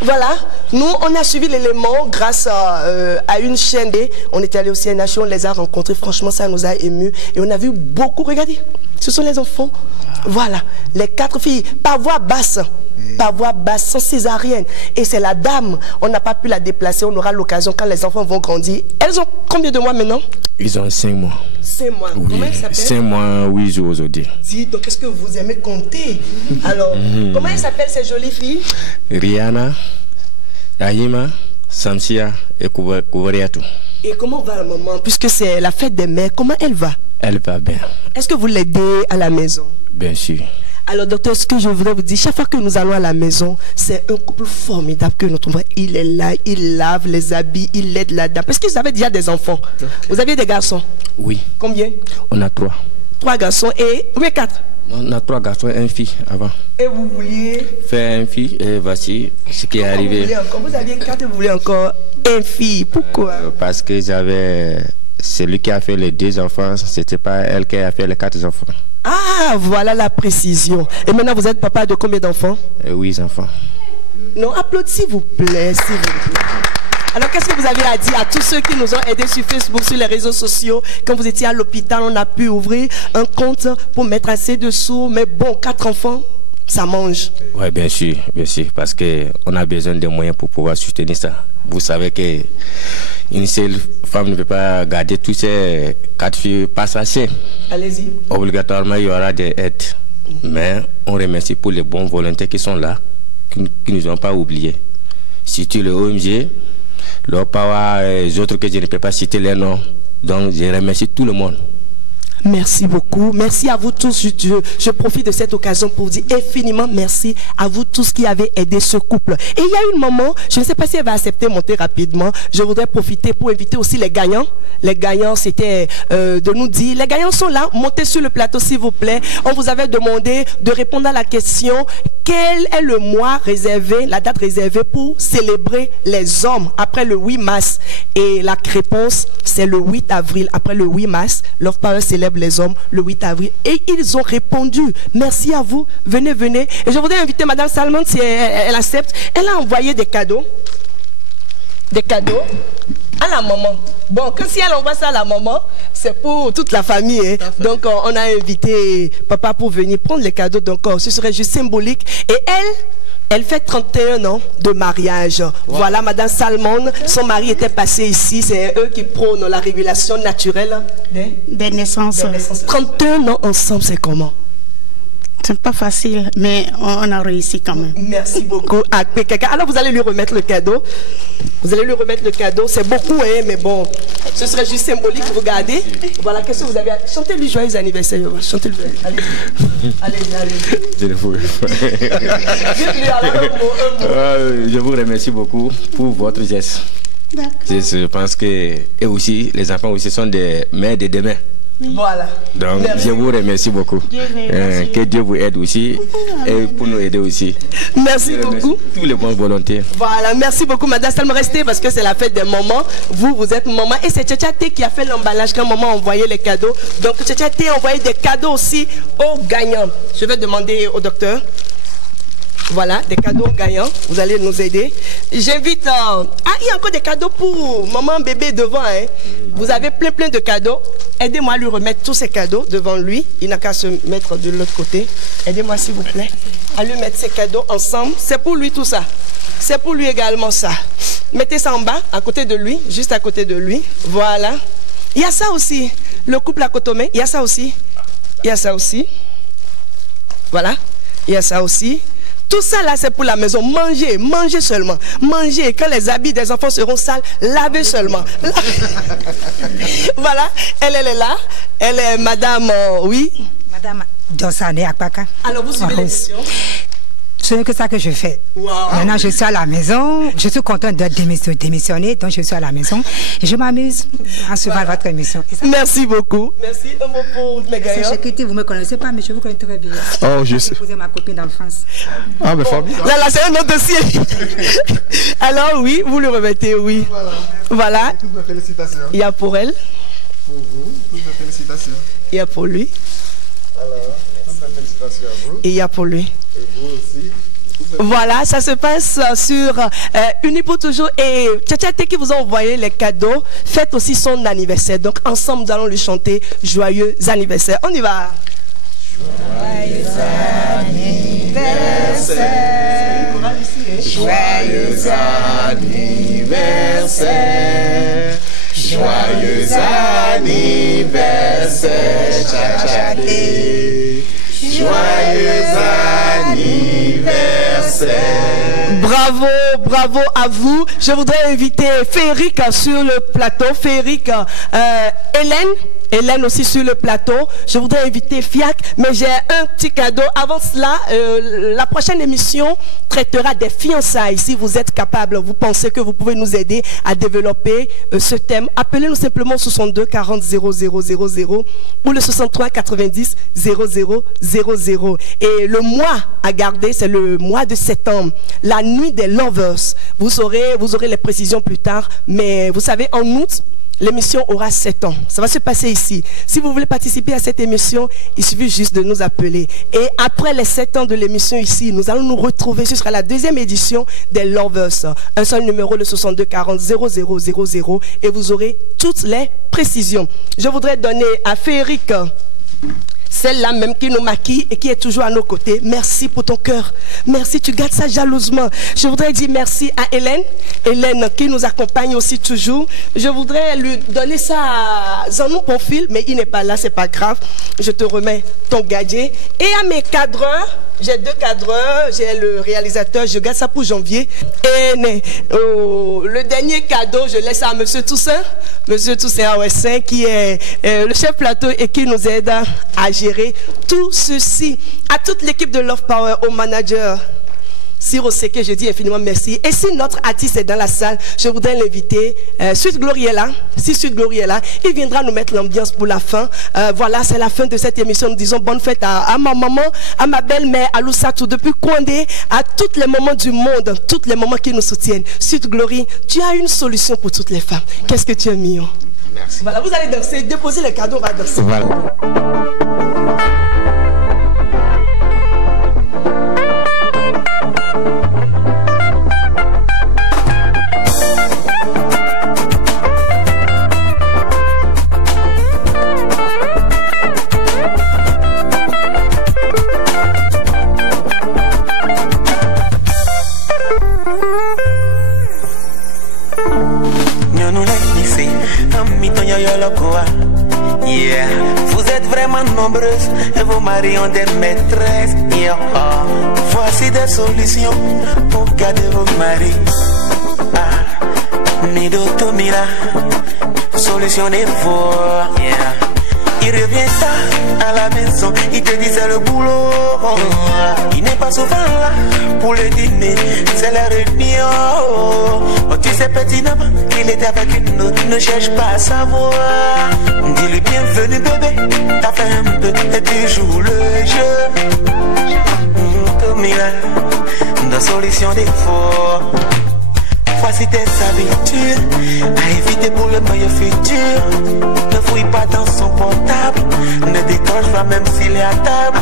Voilà, nous, on a suivi l'élément grâce à une chaîne. On était allé au CNH, on les a rencontrés. Franchement, ça nous a émus. Et on a vu beaucoup, regardez, ce sont les enfants. Voilà, les 4 filles, par voix basse. Par voie basse, sans césarienne. Et c'est la dame, on n'a pas pu la déplacer. On aura l'occasion quand les enfants vont grandir. Elles ont combien de mois maintenant? Ils ont 5 mois. 5 mois. Oui. Comment elles s'appellent? 5 mois, 8 jours aujourd'hui. Dis donc, est-ce que vous aimez compter? Alors, comment elles s'appellent ces jolies filles? Rihanna, Rahima, Samsia et Kouvariatou. Et comment va la maman? Puisque c'est la fête des mères, comment elle va? Elle va bien. Est-ce que vous l'aidez à la maison? Bien sûr. Alors, docteur, ce que je voudrais vous dire, chaque fois que nous allons à la maison, c'est un couple formidable que nous trouvons. Il est là, il lave les habits, il aide la dame. Parce qu'ils avaient déjà des enfants. Vous aviez des garçons? Oui. Combien? On a 3. 3 garçons et... Oui, 4. On a 3 garçons et 1 fille avant. Et vous vouliez... Faire 1 fille et voici ce qui est arrivé. Vous aviez 4 et vous voulez encore 1 fille. Pourquoi? Parce que j'avais... Celui qui a fait les 2 enfants, c'était pas elle qui a fait les 4 enfants. Ah, voilà la précision. Et maintenant, vous êtes papa de combien d'enfants? 8 enfants. Non, applaudissez s'il vous plaît, s'il vous plaît. Alors, qu'est-ce que vous avez à dire à tous ceux qui nous ont aidés sur Facebook, sur les réseaux sociaux? Quand vous étiez à l'hôpital, on a pu ouvrir un compte pour mettre assez de sous. Mais bon, 4 enfants, ça mange. Oui, bien sûr, parce qu'on a besoin de moyens pour pouvoir soutenir ça. Vous savez qu'une seule femme ne peut pas garder tous ces 4 filles passagers. Allez-y. Obligatoirement, il y aura des aides. Mais on remercie pour les bons volontaires qui sont là, qui ne nous ont pas oubliés. Surtout le OMG, le Power, les autres que je ne peux pas citer les noms. Donc, je remercie tout le monde. Merci beaucoup. Merci à vous tous. Je profite de cette occasion pour vous dire infiniment merci à vous tous qui avez aidé ce couple. Et il y a une maman, je ne sais pas si elle va accepter de monter rapidement. Je voudrais profiter pour inviter aussi les gagnants. Les gagnants, c'était de nous dire, les gagnants sont là, montez sur le plateau s'il vous plaît. On vous avait demandé de répondre à la question, quel est le mois réservé, la date réservée pour célébrer les hommes après le 8 mars? Et la réponse, c'est le 8 avril. Après le 8 mars, Love Power célèbre les hommes le 8 avril. Et ils ont répondu. Merci à vous. Venez. Et je voudrais inviter Madame Salmon, si elle accepte. Elle a envoyé des cadeaux. Des cadeaux à la maman. Bon, que si elle envoie ça à la maman, c'est pour toute la famille. Hein. Donc, on a invité papa pour venir prendre les cadeaux. Donc, ce serait juste symbolique. Et elle fait 31 ans de mariage. Wow. Voilà, Madame Salmon, son mari était passé ici. C'est eux qui prônent la régulation naturelle des naissances. 31 ans ensemble, c'est comment? C'est pas facile, mais on a réussi quand même. Merci beaucoup à Pekaka. Alors, vous allez lui remettre le cadeau. Vous allez lui remettre le cadeau. C'est beaucoup, hein, mais bon, ce serait juste symbolique. Vous regardez. Voilà, qu'est-ce que vous avez à... Chantez-lui joyeux anniversaire. Chantez-lui. Allez-y. Je vous remercie beaucoup pour votre geste. Je pense que et aussi, les enfants aussi sont des mères de demain. Voilà. Donc, je vous remercie beaucoup. Que Dieu vous aide aussi et pour nous aider aussi. Merci beaucoup. Tous les bons volontaires. Voilà, merci beaucoup, Madame Salma. Restez parce que c'est la fête des mamans. Vous êtes maman. Et c'est Tchatchaté qui a fait l'emballage quand maman a envoyé les cadeaux. Donc, Tchatchaté a envoyé des cadeaux aussi aux gagnants. Je vais demander au docteur. Voilà, des cadeaux gagnants. Vous allez nous aider. J'invite... Ah, il y a encore des cadeaux pour maman, bébé devant. Hein. Vous avez plein de cadeaux. Aidez-moi à lui remettre tous ces cadeaux devant lui. Il n'a qu'à se mettre de l'autre côté. Aidez-moi, s'il vous plaît. à lui mettre ses cadeaux ensemble. C'est pour lui tout ça. C'est pour lui également ça. Mettez ça en bas, à côté de lui, juste à côté de lui. Voilà. Il y a ça aussi. Le couple à Cotomé, il y a ça aussi. Il y a ça aussi. Voilà. Il y a ça aussi. Tout ça là, c'est pour la maison. Mangez, mangez seulement. Mangez. Quand les habits des enfants seront sales, lavez seulement. Voilà. Elle est là. Elle est madame, oui. Madame Dosane Akpaka. Alors, vous suivez l'émission? Ce n'est que ça que je fais. Wow. Maintenant, je suis à la maison. Je suis contente de démissionner, donc je suis à la maison. Et je m'amuse en suivant votre émission. Merci beaucoup. Merci. Un mot pour Megayo. Vous ne me connaissez pas, mais je vous connais très bien. Oh, je sais. J'ai posé ma copine d'enfance. Ah, mais formidable. Là, c'est un autre dossier. Alors, oui, vous le remettez, oui. Voilà. Toutes mes félicitations. Il y a pour elle. Pour vous, toutes mes félicitations. Il y a pour lui. Alors, toutes mes félicitations à vous. Et il y a pour lui. Et vous aussi. Voilà, ça se passe sur Unis pour toujours. Et Tchatchaté qui vous a envoyé les cadeaux, fête aussi son anniversaire. Donc ensemble, nous allons lui chanter joyeux anniversaire. On y va. Joyeux anniversaire. Joyeux anniversaire. Joyeux anniversaire, Tchatchaté. Joyeux anniversaire. Bravo, bravo à vous. Je voudrais inviter Féric sur le plateau. Féric, Hélène aussi sur le plateau. Je voudrais inviter Fiac, mais j'ai un petit cadeau. Avant cela, la prochaine émission traitera des fiançailles. Si vous êtes capable, vous pensez que vous pouvez nous aider à développer ce thème, appelez-nous simplement au 62 40 00 00 ou le 63 90 00 00. Et le mois à garder, c'est le mois de septembre, la nuit des lovers. Vous aurez les précisions plus tard, mais vous savez, en août, l'émission aura 7 ans. Ça va se passer ici. Si vous voulez participer à cette émission, il suffit juste de nous appeler. Et après les 7 ans de l'émission ici, nous allons nous retrouver. Ce sera la deuxième édition des Lovers. Un seul numéro, le 62 40 00 00. Et vous aurez toutes les précisions. Je voudrais donner à Féric, celle-là même qui nous maquille et qui est toujours à nos côtés. Merci pour ton cœur. Merci, tu gardes ça jalousement. Je voudrais dire merci à Hélène. Hélène qui nous accompagne aussi toujours. Je voudrais lui donner ça à Zanou Bonfil, mais il n'est pas là, c'est pas grave. Je te remets ton gadget. Et à mes cadreurs, j'ai 2 cadreurs, j'ai le réalisateur, je garde ça pour janvier. Et le dernier cadeau, je laisse à Monsieur Toussaint. Monsieur Toussaint Awessin, qui est le chef plateau et qui nous aide à gérer tout ceci. À toute l'équipe de Love Power, au manager Siro Seke, je dis infiniment merci. Et si notre artiste est dans la salle, je voudrais l'inviter. Sud Glory est là. Si Sud Glory est là, il viendra nous mettre l'ambiance pour la fin. Voilà, c'est la fin de cette émission. Nous disons bonne fête à ma maman, à ma belle-mère, à Lousatou, depuis Kouandé, à tous les moments du monde, tous les moments qui nous soutiennent. Sud Glory, tu as une solution pour toutes les femmes. Qu'est-ce que tu as mis? Merci. Voilà, vous allez danser, déposer les cadeaux, on va danser. Voilà. Yeah, vous êtes vraiment nombreuses et vos maris ont des maîtresses. Yeah. Voici des solutions pour garder vos maris. Nido Tomira, solutionnez-vous. Yeah. Il revient tard à la maison, il te dit c'est le boulot. Il n'est pas souvent là pour le dîner, c'est la réunion. Oh, tu sais pertinemment qu'il était avec une autre, ne cherche pas à savoir. Dis-lui bienvenue bébé, t'as fait un peu et tu joues le jeu. Tomira, dans solution des faux. Voici tes habitudes à éviter pour le meilleur futur. Ne fouille pas dans son portable, ne décroche pas même s'il est à table.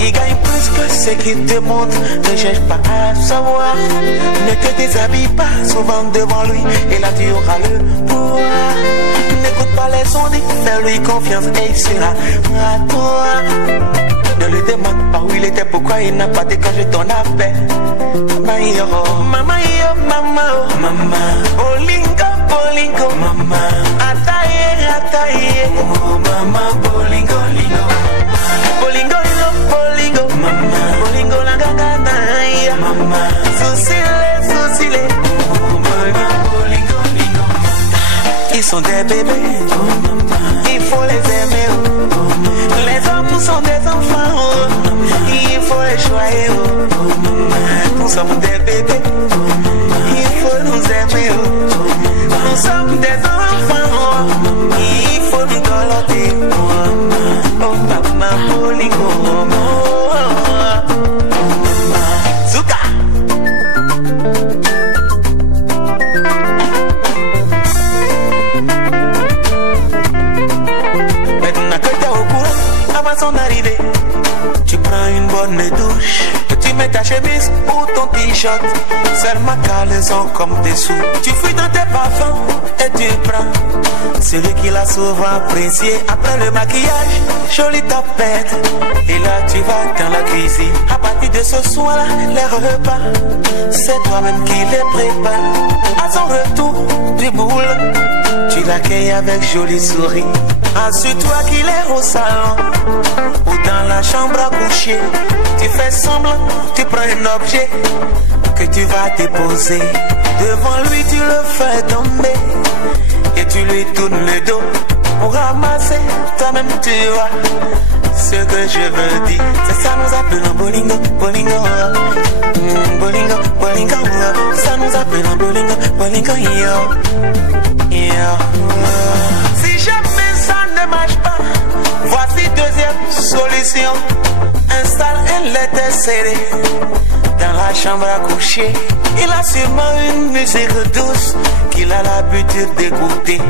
Il gagne plus que ce qu'il te montre, ne cherche pas à savoir. Ne te déshabille pas souvent devant lui et là tu auras le pouvoir. N'écoute pas les sons, fais-lui confiance et il sera à toi. Ne lui demande pas où il était, pourquoi il n'a pas déclenché ton appel. Mama yo, mama oh, mama. Bolingo, bolingo, mama. Ataye, ataye, oh mama. Bolingo, lingo, bolingo, bolingo, mama. Bolingo, la gana, mama. Soucile, soucile, oh mama. Bolingo, lingo. Ils sont des bébés, oh mama. Il faut les aimer, oh. Les hommes sont des enfants, oh. Il faut les choyer, oh. Nous sommes des bébés, il faut nous aimer, oh. Nous sommes des enfants, oh. Il faut nous doloter, oh. Oh mama, bolingo, oh. Zuka. Maintenant que t'es au courant, avant son arrivée, tu prends une bonne douche. Tu mets ta chemise ou ton t-shirt, seulement caleçon comme tes sous. Tu fouilles dans tes parfums et tu prends celui qu'il a souvent apprécié. Après le maquillage, jolie tapette. Et là tu vas dans la cuisine. À partir de ce soir-là, les repas, c'est toi-même qui les prépare. À son retour du boulot, tu l'accueilles avec jolie souris. Assure-toi qu'il est au salon ou dans la chambre à coucher. Tu fais semblant, tu prends un objet que tu vas déposer. Devant lui tu le fais tomber et tu lui tournes le dos pour ramasser. Toi-même tu vois ce que je veux dire. C'est ça nous appelons bolingo, bolingo, bolingo, bolingo. Ça nous appelons bolingo, bolingo, yo, yo. Si jamais ça ne marche pas, voici deuxième solution. Installe un lait serré dans la chambre à coucher. Il a sûrement une musique douce qu'il a l'habitude d'écouter.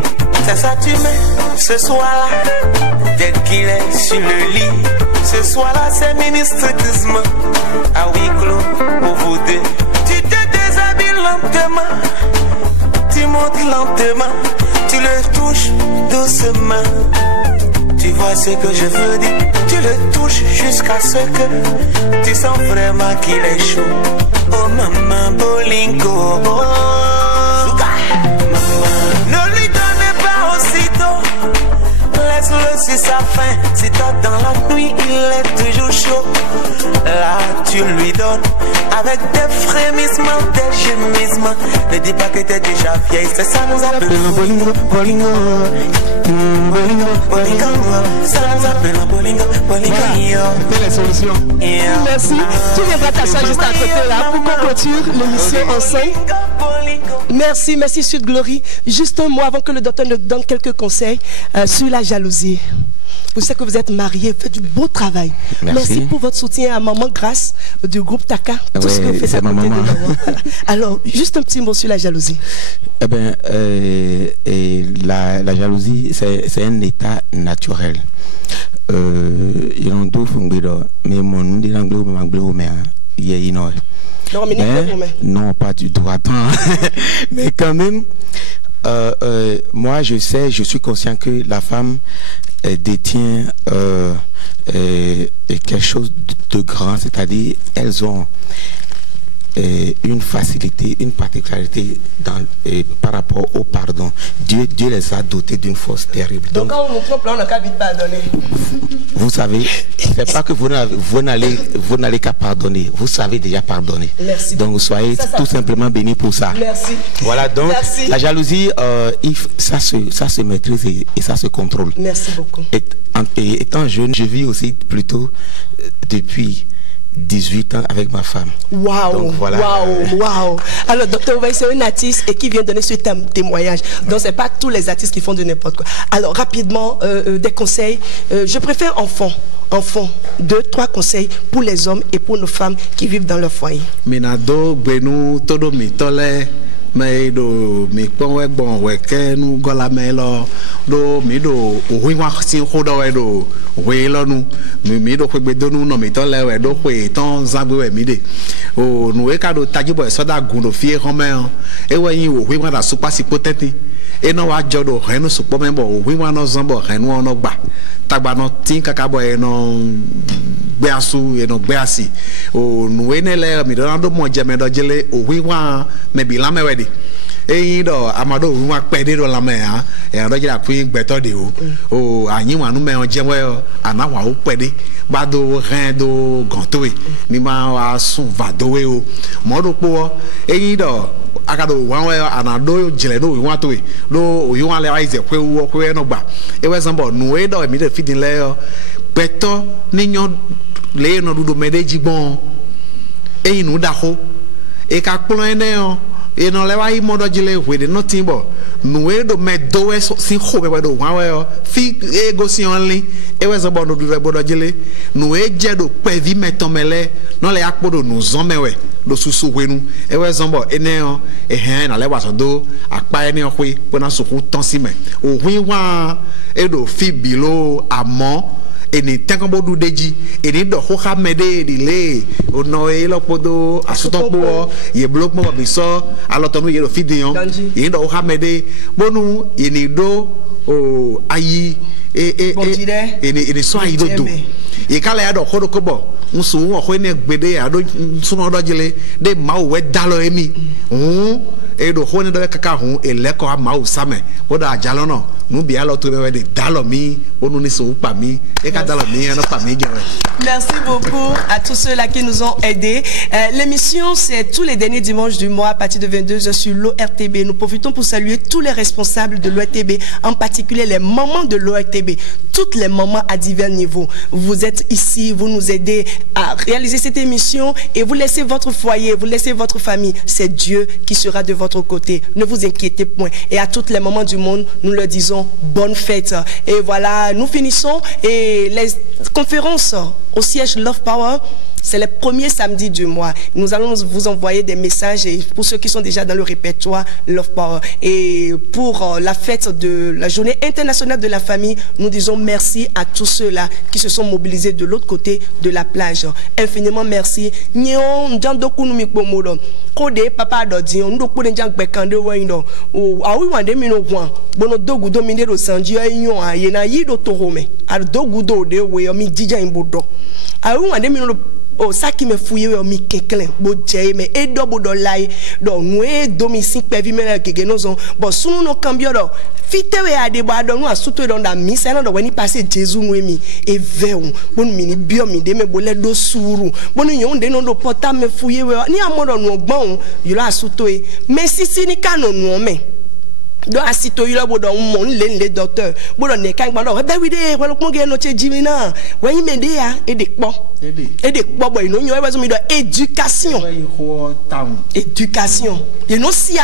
C'est ça tu mets ce soir-là, dès qu'il est sur le lit. Ce soir-là c'est ministritisme à huis clos pour vous deux. Tu te déshabilles lentement, tu montes lentement, tu le touches doucement. Tu vois ce que je veux dire? Tu le touches jusqu'à ce que tu sens vraiment qu'il est chaud. Oh maman bolingo, oh. Ne lui donnez pas aussitôt, laisse-le sur sa faim. Si toi dans la nuit il est toujours chaud, là tu lui donnes avec des frémissements, des gémissements. Ne dis pas que t'es déjà vieille, c'est ça nous appelons bolingo, bolingo, bolingo, bolingo. Ça nous appelons bolingo, bolingo. C'était les solutions. Merci. Tu viendras t'asseoir juste à côté là pour qu'on clôture l'émission ensemble. Merci, merci Sud Glory. Juste un mot avant que le docteur nous donne quelques conseils sur la jalousie. Je sais que vous êtes mariés, faites du beau travail. Merci pour votre soutien à Maman Grâce du groupe Taka. Tout ce que vous faites à côté de maman. Voilà. Alors, juste un petit mot sur la jalousie. Eh bien, la jalousie, c'est un état naturel. Il en deux mais mon non, pas du tout. Attends. Mais quand même, moi, je suis conscient que la femme détient quelque chose de grand, c'est-à-dire elles ont une facilité, une particularité par rapport au pardon. Dieu les a dotés d'une force terrible. Donc quand on nous trompe là, on n'a qu'à vite pardonner. Vous savez, c'est pas que vous n'allez qu'à pardonner, vous savez déjà pardonner. Merci. Donc soyez tout simplement bénis pour ça. Merci. Voilà, donc la jalousie, ça se maîtrise et ça se contrôle. Merci beaucoup. Et étant jeune, je vis aussi plutôt depuis 18 ans avec ma femme. Waouh, voilà. Waouh. Alors, docteur Ouvaï, c'est un artiste et qui vient donner ce témoignage. Donc, c'est pas tous les artistes qui font de n'importe quoi. Alors, rapidement, des conseils. Je préfère enfant. 2, 3 conseils pour les hommes et pour nos femmes qui vivent dans leur foyer. Minado, Benu, Todo Mitole. Mais do mi pon bon weke nu gola melo do mi do wi wa si hodo we do we lo nu mi do pe do nu no mi to le we do pe ton zagbe we mi de o nu e ka do tajibo e so da gun do fie ho me e we yin wo wi wa da super si potenti et non wa jodo reno su po membo wi wa no zambo reno no gba tagba no tin kaka bo e no gbe asu e no gbe asi o nu enele mi do mo je me do jele o wi wa me bi la me wedi eyin do amado wi wa pe de do la me ha e do jira ku gbeto de o anyin wa nu me o je we ana wa o pe de ba do ren do gantoe ni ma wa sun va do we o mo do po eyin do akado wan we anado jele do wi wa to e do o yi wa le wa ize kwe wo kwe no gba e we sambo nu e do mi de fidin le yo beto ni nyon le no do medeji gbon eyin nu da ho e ka plo ene o e no le wa yi modo jele we de nothing bo nu e do me do we si ho be do wan we o fi e go si only e we sambo no do le bodo jele nu e je do pe vi metomele no le akpodo nu zon mewe do susu wenu e we sambo ene o e hen na le wa so do apa ene o pe pona so ku ton si me o wi wa e do fi bilo amo eni tenkombo du deji eni do ho ha mede dile o no e lo podo asutokpo ye blok mo bi so alotonu ye do fidion eni do ho ha mede bonu eni do o ayi eni so ayi do e kala ya do ho ko bo nso wo ho ne gbede ya do suno do jile de ma we dalo emi e do ho ne do kaka hu eleko ma o same bodo ajalo no nu bia lo to be de dalo mi onu ni so pa mi e ka dalo mi no pa mi gen. Merci beaucoup à tous ceux là qui nous ont aidés. L'émission c'est tous les derniers dimanches du mois à partir de 22h sur l'ORTB. Nous profitons pour saluer tous les responsables de l'ORTB, en particulier les mamans de l'ORTB, toutes les mamans à divers niveaux. Vous êtes ici, vous nous aidez à réaliser cette émission et vous laissez votre foyer, vous laissez votre famille. C'est Dieu qui sera de votre côté. Ne vous inquiétez point. Et à toutes les mamans du monde, nous leur disons bonne fête. Et voilà, nous finissons et les conférences au siège Love Power, c'est le premier samedi du mois. Nous allons vous envoyer des messages et pour ceux qui sont déjà dans le répertoire Love Power. Et pour la fête de la journée internationale de la famille, nous disons merci à tous ceux-là qui se sont mobilisés de l'autre côté de la plage. Infiniment merci. Kode papa do di on do kode njang bekande wa ndo o awi wande mi no gwan bono dogu do mi de do sanji ayon aye na yi do to home ar dogu do de we o mi dija imbodo awi wande mi no o saki me fuye o mi keklen bo je me e do bodo lai do nwe do mi sin pe vi me gege no zon bo sunu no cambio do fitewe ade bo ado no asuto do da mi se no do weni passe jesu nwe mi e veun bonu mi ni bio mi de me bo le do suru bonu yon de no do porta me fuye we ni amodo no gbon yo la asuto e me sisi ni kanu no me do asito yilo bodo mo nle docteur bodo ne kan gba do be wi de welo mo ge no che jimi na wen me de ya e de po boy no yo e wazo mi do éducation you know si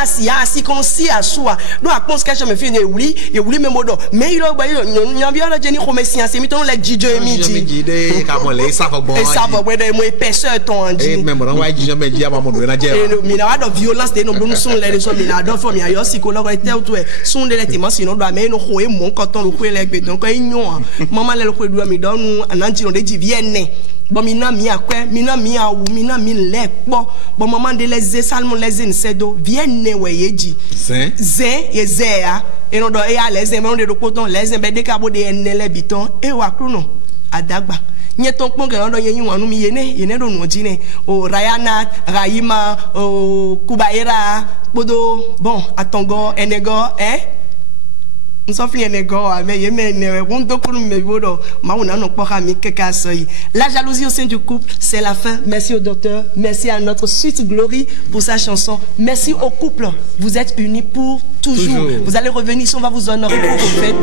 kon si asua do akon sketch me fi ne wuli me modo me yilo gba yo bi ala jeni ko me science mi ton le jijo e mi ji de ka mo le sa fo bon e sa fo we de mo e pêcheur ton andi e me mo wa jijo me ji ama mo na je mi na wa do violence de no bonu sun le so mi na do for mi ayo psychologue e tel son de l'été sinon doit mais no ko mon coton le ko le gbe donc e nyon maman le ko do mi don ananji no de ji vienne bon mi na mi akwe mi na mi awu mi na mi le po bon maman de les salmon les insedo vienne we yeji zen ye zea e no do e ya les me no de coton les be de cabo de enele biton e wa kruno adagba nyeton pon ke ndo yin wanu mi yene do no jine o Rayana Raima o Kubaira bodo bon atongo enego nsofli enego ame yeme ne wondo kunu me bodo ma wona no kpoka mi keka soyi. La jalousie au sein du couple, c'est la fin. Merci au docteur, merci à notre Sweet Glory pour sa chanson. Merci au couple, vous êtes unis pour toujours. Vous allez revenir ici, on va vous honorer pour vos fêtes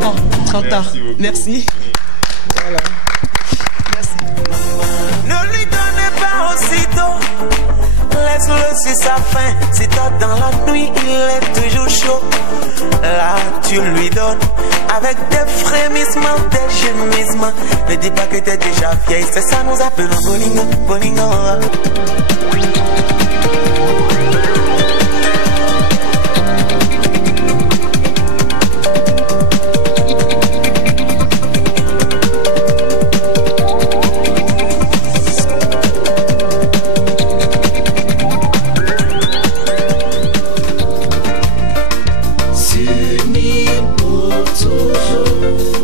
30 ans. Merci. Voilà. Ne lui donnez pas aussitôt, laisse-le sur sa faim. Si tard dans la nuit, il est toujours chaud. Là, tu lui donnes avec des frémissements, des gémissements. Ne dis pas que t'es déjà vieille, c'est ça nous appelons bolingo, bolingo. Sur unis pour toujours.